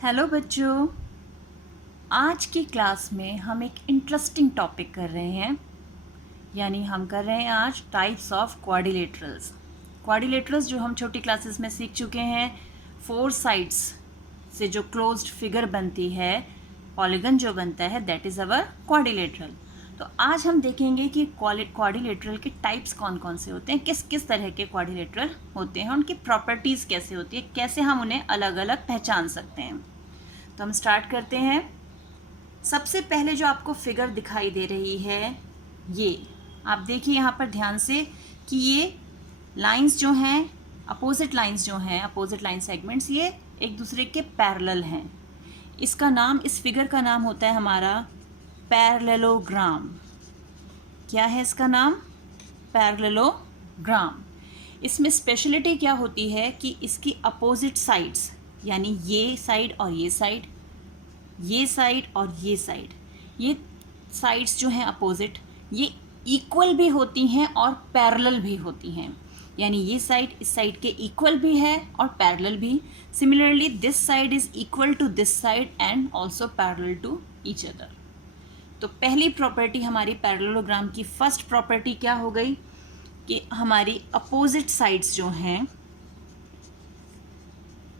Hello बच्चों, आज की क्लास में हम एक इंटरेस्टिंग टॉपिक कर रहे हैं। यानी हम कर रहे हैं आज टाइप्स ऑफ क्वाड्रिलेटरल्स। क्वाड्रिलेटरल्स जो हम छोटी क्लासेस में सीख चुके हैं, 4 साइड्स से जो क्लोज्ड फिगर बनती है, पॉलीगन जो बनता है, दैट इज़ अवर क्वाड्रिलेटरल। तो आज हम देखेंगे कि क्वाड्रिलेटरल के टाइप्स कौन कौन से होते हैं, किस किस तरह के क्वाड्रिलेटरल होते हैं, उनकी प्रॉपर्टीज़ कैसे होती है, कैसे हम उन्हें अलग अलग पहचान सकते हैं। तो हम स्टार्ट करते हैं। सबसे पहले जो आपको फिगर दिखाई दे रही है, ये आप देखिए यहाँ पर ध्यान से कि ये लाइंस जो हैं, अपोजिट लाइंस जो हैं, अपोजिट लाइन सेगमेंट्स, ये एक दूसरे के पैरेलल हैं। इसका नाम, इस फिगर का नाम होता है हमारा पैरेललोग्राम। क्या है इसका नाम? पैरेललोग्राम। इसमें स्पेशलिटी क्या होती है कि इसकी अपोजिट साइड्स, यानी ये साइड और ये साइड, ये साइड और ये साइड, ये साइड्स जो हैं अपोजिट, ये इक्वल भी होती हैं और पैरेलल भी होती हैं। यानी ये साइड इस साइड के इक्वल भी है और पैरेलल भी। Similarly this side is equal to this side and also parallel to each other. तो पहली प्रॉपर्टी हमारी पैरेललोग्राम की फर्स्ट प्रॉपर्टी क्या हो गई कि हमारी अपोजिट साइड्स जो हैं,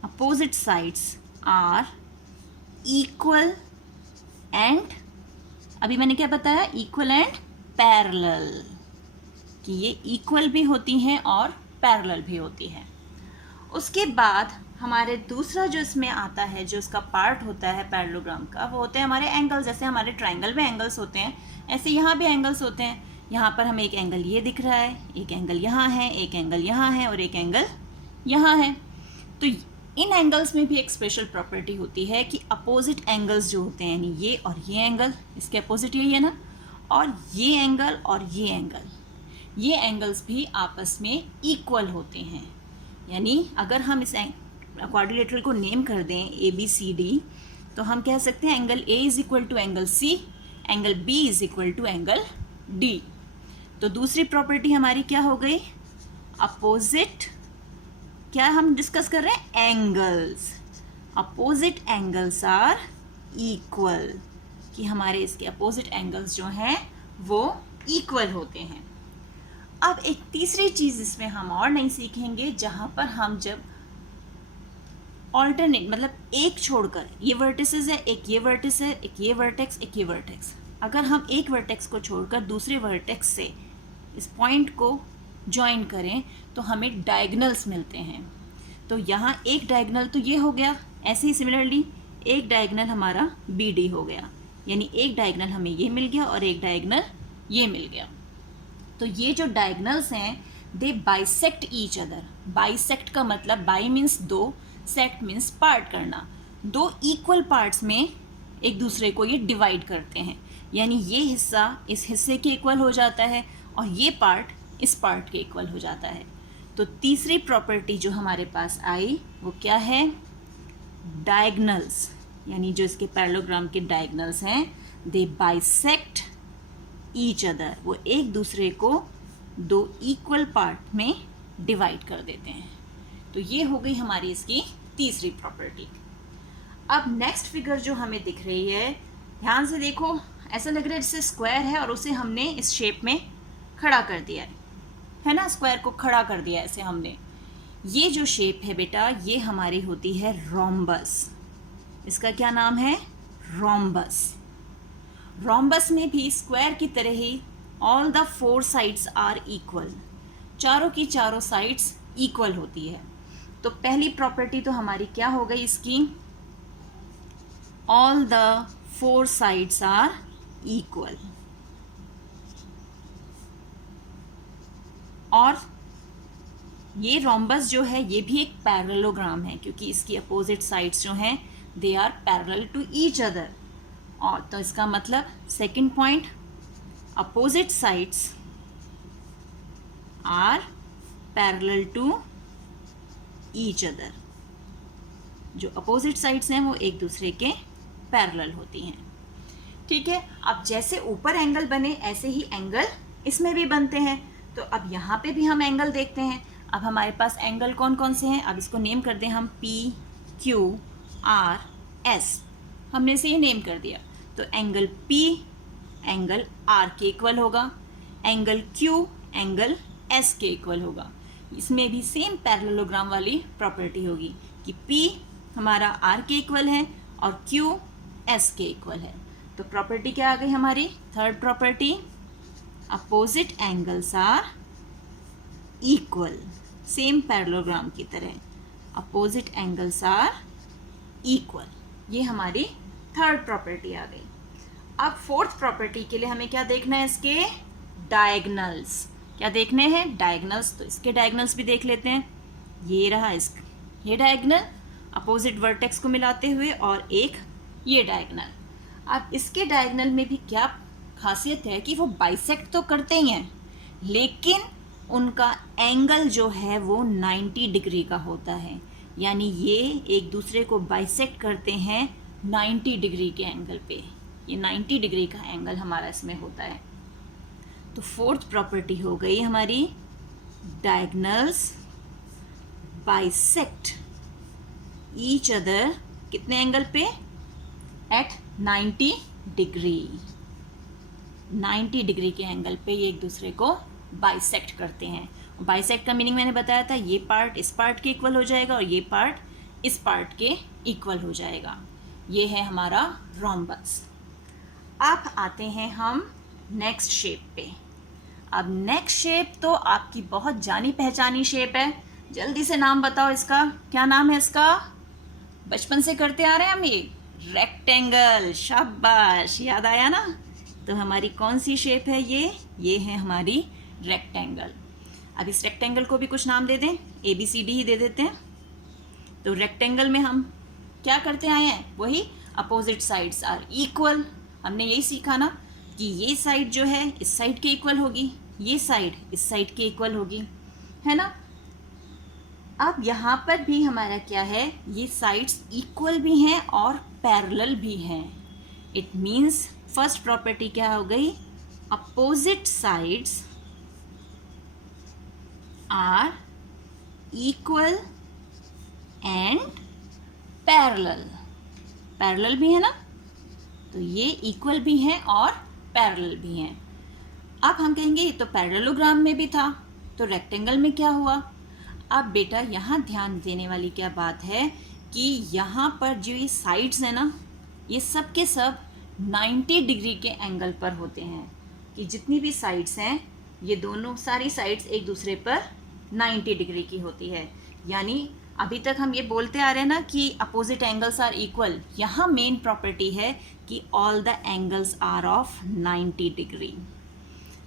opposite sides are equal and, अभी मैंने क्या बताया, इक्वल एंड पैरेलल, कि ये इक्वल भी होती हैं और पैरेलल भी होती हैं। उसके बाद हमारे दूसरा जो इसमें आता है, जो इसका पार्ट होता है पैरेललोग्राम का, वो होते हैं हमारे एंगल्स। जैसे हमारे ट्रायंगल में एंगल्स होते हैं, ऐसे यहाँ भी एंगल्स होते हैं। यहाँ पर हमें एक एंगल ये दिख रहा है, एक एंगल यहाँ है, एक एंगल यहाँ है और एक एंगल यहाँ है। तो इन एंगल्स में भी एक स्पेशल प्रॉपर्टी होती है कि अपोजिट एंगल्स जो होते हैं, यानी ये और ये एंगल, इसके अपोजिट यही है ना, और ये एंगल और ये एंगल, ये एंगल्स भी आपस में इक्वल होते हैं। यानी अगर हम इस क्वाड्रिलेटरल को नेम कर दें ABCD, तो हम कह सकते हैं angle A is equal to angle C, angle B is equal to angle D। तो दूसरी प्रॉपर्टी हमारी क्या हो गई? अपोजिट, क्या हम डिस्कस कर रहे हैं? Angles. Opposite angles are equal, कि हमारे इसके अपोजिट एंगल्स जो हैं वो इक्वल होते हैं। अब एक तीसरी चीज़ इसमें हम और नहीं सीखेंगे, जहाँ पर हम जब ऑल्टरनेट, मतलब एक छोड़कर, ये वर्टिसेस है, एक ये वर्टिस है, एक ये वर्टेक्स, एक ये वर्टेक्स, अगर हम एक वर्टेक्स को छोड़कर दूसरे वर्टेक्स से इस पॉइंट को ज्वाइन करें तो हमें डायगनल्स मिलते हैं। तो यहाँ एक डायगनल तो ये हो गया, ऐसे ही सिमिलरली एक डायगनल हमारा BD हो गया, यानी एक डायगनल हमें ये मिल गया और एक डायगनल ये मिल गया। तो ये जो डायगनल्स हैं, दे बाइसेक्ट ईच अदर। बाइसेक्ट का मतलब, बाई मीन्स दो, सेक्ट मीन्स पार्ट करना। दो इक्वल पार्ट्स में एक दूसरे को ये डिवाइड करते हैं, यानी ये हिस्सा इस हिस्से के इक्वल हो जाता है और ये पार्ट इस पार्ट के इक्वल हो जाता है। तो तीसरी प्रॉपर्टी जो हमारे पास आई वो क्या है? डायगनल्स, यानी जो इसके पैरेललोग्राम के डायगनल्स हैं, दे बाइसेक्ट ईच अदर, वो एक दूसरे को दो इक्वल पार्ट में डिवाइड कर देते हैं। तो ये हो गई हमारी इसकी तीसरी प्रॉपर्टी। अब नेक्स्ट फिगर जो हमें दिख रही है, ध्यान से देखो, ऐसा लग रहा है जैसे स्क्वायर है और उसे हमने इस शेप में खड़ा कर दिया है ना, स्क्वायर को खड़ा कर दिया ऐसे हमने। ये जो शेप है बेटा, ये हमारी होती है रोम्बस। इसका क्या नाम है? रोम्बस। रोम्बस में भी स्क्वायर की तरह ही all the 4 sides are equal, चारों की चारों साइड्स इक्वल होती है। तो पहली प्रॉपर्टी तो हमारी क्या हो गई इसकी? All the 4 sides are equal. और ये रोम्बस जो है ये भी एक पैरेललोग्राम है, क्योंकि इसकी अपोजिट साइड्स जो हैं they are parallel to each other. और तो इसका मतलब second point, opposite sides are parallel to each other. जो अपोजिट साइड्स हैं वो एक दूसरे के पैरेलल होती हैं। ठीक है, अब जैसे ऊपर एंगल बने ऐसे ही एंगल इसमें भी बनते हैं। तो अब यहाँ पे भी हम एंगल देखते हैं। अब हमारे पास एंगल कौन कौन से हैं, अब इसको नेम कर दें हम P, Q, R, एस, हमने इसे ये नेम कर दिया। तो एंगल पी एंगल आर के इक्वल होगा, एंगल क्यू एंगल एस के इक्वल होगा। इसमें भी सेम पैरेललोग्राम वाली प्रॉपर्टी होगी कि P हमारा R के इक्वल है और Q S के इक्वल है। तो प्रॉपर्टी क्या आ गई हमारी? Third property, opposite angles are equal, same parallelogram की तरह अपोजिट एंगल्स आर इक्वल। ये हमारी थर्ड प्रॉपर्टी आ गई। अब फोर्थ प्रॉपर्टी के लिए हमें क्या देखना है? इसके डायगनल्स। क्या देखने हैं? डायगनल्स। तो इसके डायगनल्स भी देख लेते हैं। ये रहा ये डायगनल अपोजिट वर्टेक्स को मिलाते हुए, और एक ये डायगनल। अब इसके डायगनल में भी क्या खासियत है कि वो बाइसेक्ट तो करते ही हैं, लेकिन उनका एंगल जो है वो 90 डिग्री का होता है। यानी ये एक दूसरे को बाइसेक्ट करते हैं 90 डिग्री के एंगल पे। ये 90 डिग्री का एंगल हमारा इसमें होता है। तो फोर्थ प्रॉपर्टी हो गई हमारी, डायगनल्स बाइसेक्ट ईच अदर कितने एंगल पे? At 90 degree. 90 डिग्री के एंगल पे ये एक दूसरे को बाइसेक्ट करते हैं। बाइसेक्ट का मीनिंग मैंने बताया था, ये पार्ट इस पार्ट के इक्वल हो जाएगा और ये पार्ट इस पार्ट के इक्वल हो जाएगा। ये है हमारा रोम्बस। अब आते हैं हम नेक्स्ट शेप पे। अब नेक्स्ट शेप तो आपकी बहुत जानी पहचानी शेप है। जल्दी से नाम बताओ इसका, क्या नाम है इसका? बचपन से करते आ रहे हैं हम ये, रेक्टेंगल। शाबाश, याद आया ना? तो हमारी कौन सी शेप है ये है हमारी रेक्टेंगल। अब इस रेक्टेंगल को भी कुछ नाम दे दें, ABCD ही दे देते हैं। तो रेक्टेंगल में हम क्या करते आए हैं? वही अपोजिट साइड्स आर इक्वल। हमने यही सीखा ना कि ये साइड जो है इस साइड के इक्वल होगी, ये साइड इस साइड के इक्वल होगी, है ना? अब यहाँ पर भी हमारा क्या है? ये साइड्स इक्वल भी हैं और पैरेलल भी हैं। इट मीन्स फर्स्ट प्रॉपर्टी क्या हो गई? Opposite sides are equal and parallel. Parallel भी है ना, तो ये इक्वल भी हैं और पैरेलल भी हैं। अब हम कहेंगे ये तो पैरेललोग्राम में भी था, तो रेक्टेंगल में क्या हुआ? अब बेटा यहाँ ध्यान देने वाली क्या बात है कि यहाँ पर जो ये साइड्स हैं ना, ये सब के सब 90 डिग्री के एंगल पर होते हैं। कि जितनी भी साइड्स हैं ये दोनों सारी साइड्स एक दूसरे पर 90 डिग्री की होती है। यानी अभी तक हम ये बोलते आ रहे हैं ना कि अपोजिट एंगल्स आर इक्वल। यहाँ मेन प्रॉपर्टी है कि all the angles are of 90 degree.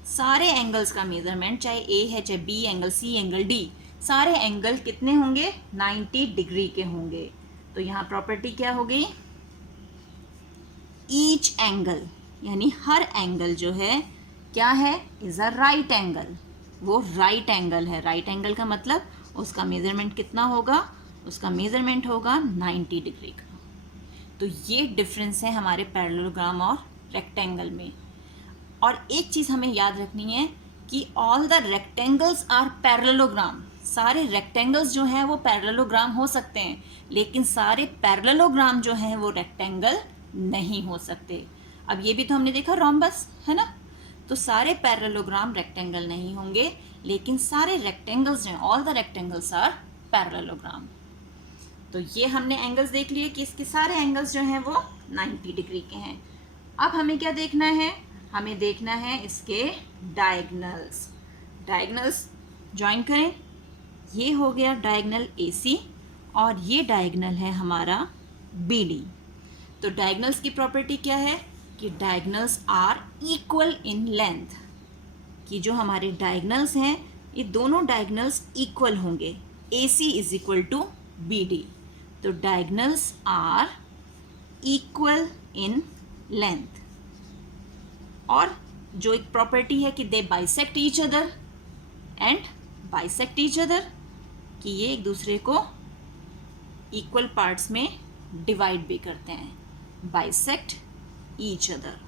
सारे एंगल्स का मेजरमेंट, चाहे ए है चाहे B angle, C angle, D, सारे एंगल कितने होंगे? 90 डिग्री के होंगे। तो यहाँ प्रॉपर्टी क्या हो गई? ईच एंगल, यानी हर एंगल जो है क्या है? Is a right angle. वो राइट एंगल है। राइट एंगल का मतलब उसका मेजरमेंट कितना होगा? उसका मेजरमेंट होगा 90 डिग्री का। तो ये डिफरेंस है हमारे पैरेललोग्राम और रेक्टेंगल में। और एक चीज़ हमें याद रखनी है कि all the rectangles are parallelogram. सारे रेक्टेंगल्स जो हैं वो पैरेललोग्राम हो सकते हैं, लेकिन सारे पैरेललोग्राम जो हैं वो रेक्टेंगल नहीं हो सकते। अब ये भी तो हमने देखा रोम्बस, है ना? तो सारे पैरेललोग्राम रेक्टेंगल नहीं होंगे, लेकिन सारे रेक्टेंगल्स जो हैं, all the rectangles are parallelogram. तो ये हमने एंगल्स देख लिए कि इसके सारे एंगल्स जो हैं वो 90 डिग्री के हैं। अब हमें क्या देखना है? हमें देखना है इसके डायगनल्स। डायगनल्स ज्वाइन करें। ये हो गया डायगनल AC और ये डायगनल है हमारा BD। तो डायगनल्स की प्रॉपर्टी क्या है? कि diagonals are equal in length. कि जो हमारे डायगनल्स हैं ये दोनों डायगनल्स इक्वल होंगे। AC is equal to BD। तो diagonals are equal in length. और जो एक प्रॉपर्टी है कि they bisect each other and bisect each other, कि ये एक दूसरे को इक्वल पार्ट्स में डिवाइड भी करते हैं। Bisect each other.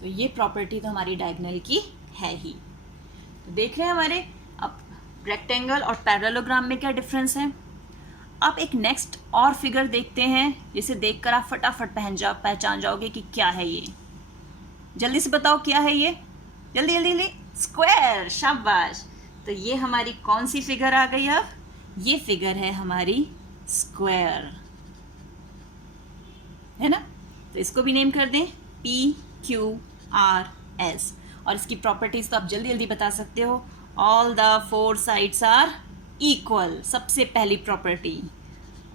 तो ये प्रॉपर्टी तो हमारी डायगोनल की है ही। तो देख रहे हैं हमारे अब रेक्टेंगल और पैरेललोग्राम में क्या डिफरेंस है। अब एक नेक्स्ट और फिगर देखते हैं, जिसे देखकर आप फटाफट पहचान जाओगे कि क्या है ये। जल्दी से बताओ क्या है ये, जल्दी जल्दी जल्दी। स्क्वायर, शाबाश। तो ये हमारी कौन सी फिगर आ गई? अब ये फिगर है हमारी स्क्वायर, है ना। तो इसको भी नेम कर दें PQRS। और इसकी प्रॉपर्टीज तो आप जल्दी जल्दी बता सकते हो। All the 4 sides are equal, सबसे पहली property,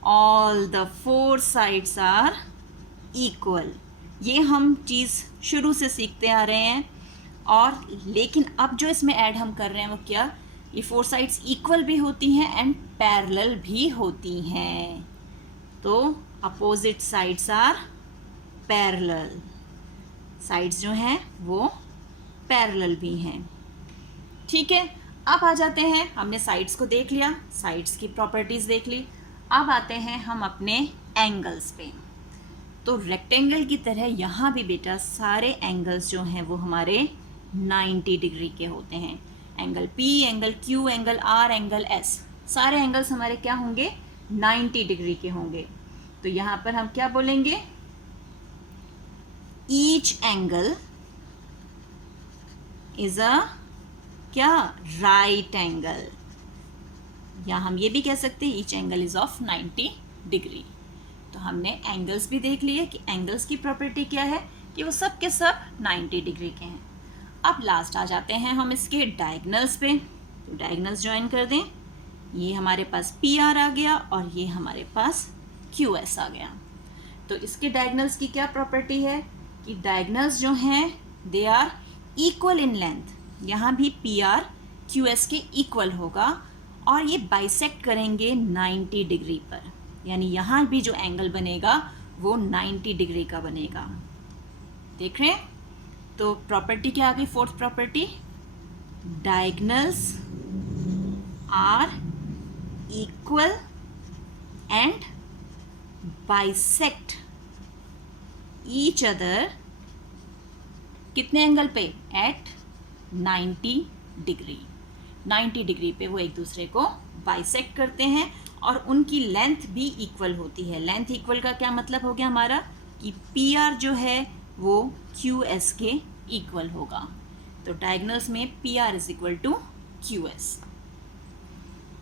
all the 4 sides are equal. ये हम चीज़ शुरू से सीखते आ रहे हैं, और लेकिन अब जो इसमें ऐड हम कर रहे हैं वो क्या, ये 4 साइड्स इक्वल भी होती हैं एंड पैरेलल भी होती हैं। तो opposite sides are parallel, sides जो हैं वो पैरेलल भी हैं। ठीक है, अब आ जाते हैं, हमने साइड्स को देख लिया, साइड्स की प्रॉपर्टीज़ देख ली। अब आते हैं हम अपने एंगल्स पे। तो रेक्टेंगल की तरह यहाँ भी बेटा सारे एंगल्स जो हैं वो हमारे 90 डिग्री के होते हैं। Angle P, angle Q, angle R, angle S, सारे एंगल्स हमारे क्या होंगे? 90 डिग्री के होंगे। तो यहाँ पर हम क्या बोलेंगे? ईच एंगल इज अ क्या? Right angle. या हम ये भी कह सकते हैं each angle is of 90 degree. तो हमने एंगल्स भी देख लिए कि एंगल्स की प्रॉपर्टी क्या है, कि वो सब के सब 90 डिग्री के हैं। अब लास्ट आ जाते हैं हम इसके डायगनल्स पे। तो डायगनल्स ज्वाइन कर दें, ये हमारे पास PR आ गया और ये हमारे पास QS आ गया। तो इसके डायगनल्स की क्या प्रॉपर्टी है कि डायगनल्स जो हैं they are equal in length. यहाँ भी PR QS के इक्वल होगा और ये बाइसेक्ट करेंगे 90 डिग्री पर, यानी यहाँ भी जो एंगल बनेगा वो 90 डिग्री का बनेगा। देख रहे हैं? तो प्रॉपर्टी क्या आ गई? Fourth property, diagonals are equal and bisect each other कितने एंगल पे? At 90 degree. 90 डिग्री पे वो एक दूसरे को बाइसेक्ट करते हैं और उनकी लेंथ भी इक्वल होती है। लेंथ इक्वल का क्या मतलब हो गया हमारा, कि PR जो है वो QS के इक्वल होगा। तो डायगनल्स में PR is equal to QS।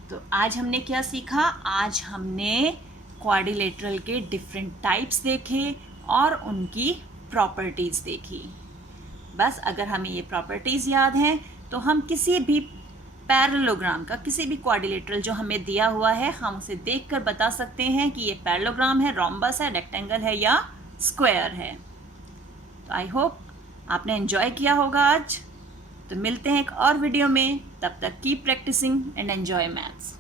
तो आज हमने क्या सीखा? आज हमने क्वाड्रिलेटरल के डिफरेंट टाइप्स देखे और उनकी प्रॉपर्टीज़ देखी। बस अगर हमें ये प्रॉपर्टीज़ याद हैं तो हम किसी भी पैरेललोग्राम का, किसी भी क्वाड्रिलेटरल जो हमें दिया हुआ है, हम उसे देखकर बता सकते हैं कि ये पैरेललोग्राम है, रोम्बस है, रेक्टेंगल है या स्क्वायर है। तो आई होप आपने एंजॉय किया होगा आज। तो मिलते हैं एक और वीडियो में, तब तक keep practicing and enjoy maths.